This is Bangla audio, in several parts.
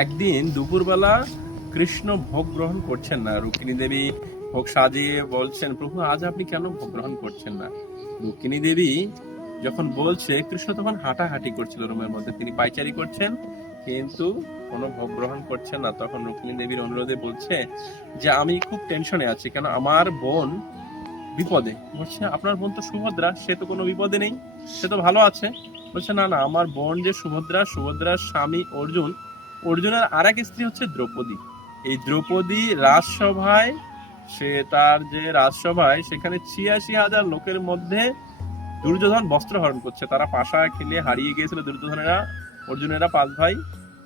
একদিন দুপুরবেলা কৃষ্ণ ভোগ গ্রহণ করছেন না। রুক্মিণী দেবী ভোগ সাজিয়ে বলছেন, প্রভু আজ আপনি কেন ভোগ গ্রহণ করছেন না? রুক্মিণী দেবী যখন বলছে, কৃষ্ণ তখন হাঁটাহাঁটি করছিল রুমের মধ্যে, তিনি পাইচারি করছেন কিন্তু কোনো ভোগ গ্রহণ করছেন না। তখন রুক্মিণী দেবীর অনুরোধে বলছে যে আমি খুব টেনশনে আছি, কেন আমার বোন বিপদে। বলছে আপনার বোন তো সুভদ্রা, সে তো কোনো বিপদে নেই, সে তো ভালো আছে। বলছে না না, আমার বোন যে সুভদ্রা, সুভদ্রার স্বামী অর্জুন, অর্জুনের আর এক স্ত্রী হচ্ছে দ্রৌপদী। এই দ্রৌপদী রাজসভায়, সে তার যে রাজসভায় সেখানে ৮৬,০০০ লোকের মধ্যে দুর্যোধন বস্ত্র হরণ করছে। তারা পাশা খেলে হারিয়ে গিয়েছিল দুর্যোধনেরা, অর্জুনেরা ৫ ভাই।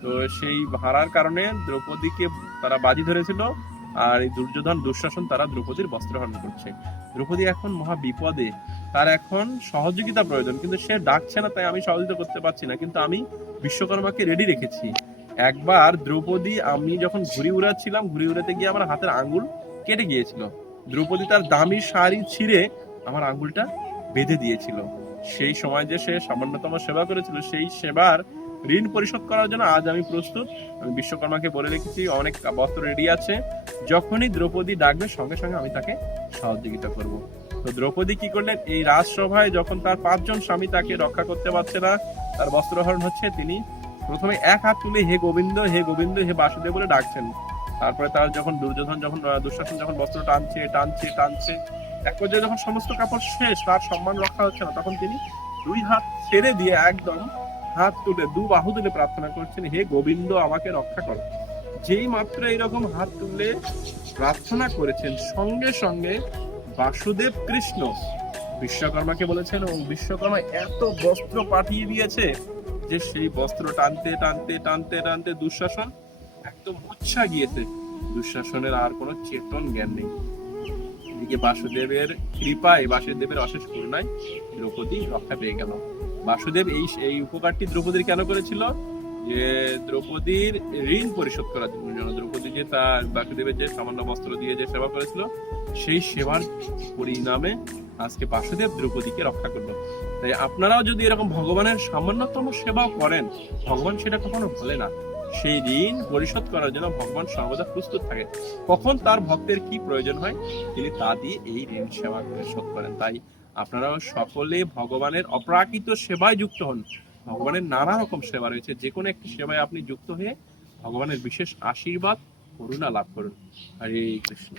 তো সেই হারার কারণে দ্রৌপদীকে তারা বাজি ধরেছিল, আর এই দুর্যোধন দুঃশাসন তারা দ্রৌপদীর বস্ত্র হরণ করছে। দ্রৌপদী এখন মহা বিপদে, তার এখন সহযোগিতা প্রয়োজন, কিন্তু সে ডাকছে না, তাই আমি সহযোগিতা করতে পারছি না। কিন্তু আমি বিশ্বকর্মাকে রেডি রেখেছি। একবার দ্রৌপদী, আমি যখন ঘুড়ি উড়াচ্ছিলাম, ঘুড়ি উড়াতে গিয়ে আমার হাতের আঙ্গুল কেটে গিয়েছিল। দ্রৌপদী তার দামি শাড়ি ছিঁড়ে আমার আঙ্গুলটা বেঁধে দিয়েছিল। সেই সময় যে সে সামান্যতম সেবা করেছিল, সেই সেবার ঋণ পরিশোধ করার জন্য আজ আমি প্রস্তুত। আমি বিশ্বকর্মাকে বলে রেখেছি, অনেক বস্ত্র রেডি আছে, যখনই দ্রৌপদী ডাকবে সঙ্গে সঙ্গে আমি তাকে সহযোগিতা করব। তো দ্রৌপদী কি করলেন, এই রাজসভায় যখন তার ৫ জন স্বামী তাকে রক্ষা করতে পারছে না, তার বস্ত্রহরণ হচ্ছে, তিনি প্রথমে এক হাত তুলে হে গোবিন্দ, হে গোবিন্দ, হে বাসুদেব বলে ডাকছেন। তারপরে তার যখন দুর্যোধন, যখন দুঃশাসন যখন বস্ত্র টানছে টানছে টানছে, এক পর্যায়ে যখন সমস্ত কাপড় শেষ, তার সম্মান রক্ষা হচ্ছে না, তখন তিনি ২ হাত ছেড়ে দিয়ে একদম হাত তুলে, ২ বাহু তুলে প্রার্থনা করছেন, হে গোবিন্দ আমাকে রক্ষা করো। যেই মাত্র এইরকম হাত তুলে প্রার্থনা করেছেন, সঙ্গে সঙ্গে বাসুদেব কৃষ্ণ বিশ্বকর্মাকে বলেছেন, এবং বিশ্বকর্মা এত বস্ত্র পাঠিয়ে দিয়েছে যে সেই বস্ত্র টানতে টানতে টানতে টানতে দুঃশাসন একদম মূর্ছা গিয়েছে। দুঃশাসনের আর কোনো চেতন জ্ঞান নেই। এদিকে বাসুদেবের কৃপায়, বাসুদেবের অশেষ করুণায় দ্রৌপদী রক্ষা পেয়ে গেল। বাসুদেব এই উপকারটি দ্রৌপদীর কেন করেছিল? যে দ্রৌপদীর ঋণ পরিশোধ করার জন্য। দ্রৌপদী যে তার বাসুদেবের যে সামান্য বস্ত্র দিয়ে যে সেবা করেছিল, সেই সেবার পরিণামে আজকে বাসুদেব দ্রৌপদীকে রক্ষা করলো। তাই আপনারাও যদি এরকম ভগবানের সামান্যতম সেবা করেন, ভগবান সেটা কখনো ভুলে না। সেই ঋণ পরিশোধ করার জন্য ভগবান সর্বদা প্রস্তুত থাকে। কখন তার ভক্তের কি প্রয়োজন হয়, তিনি তা দিয়ে এই ঋণ সেবা পরিশোধ করেন। তাই আপনারাও সকলে ভগবানের অপ্রাকৃত সেবায় যুক্ত হন। ভগবানের নানা রকম সেবা রয়েছে, যে কোনো একটি সেবায় আপনি যুক্ত হয়ে ভগবানের বিশেষ আশীর্বাদ, করুণা লাভ করুন। হরে কৃষ্ণ।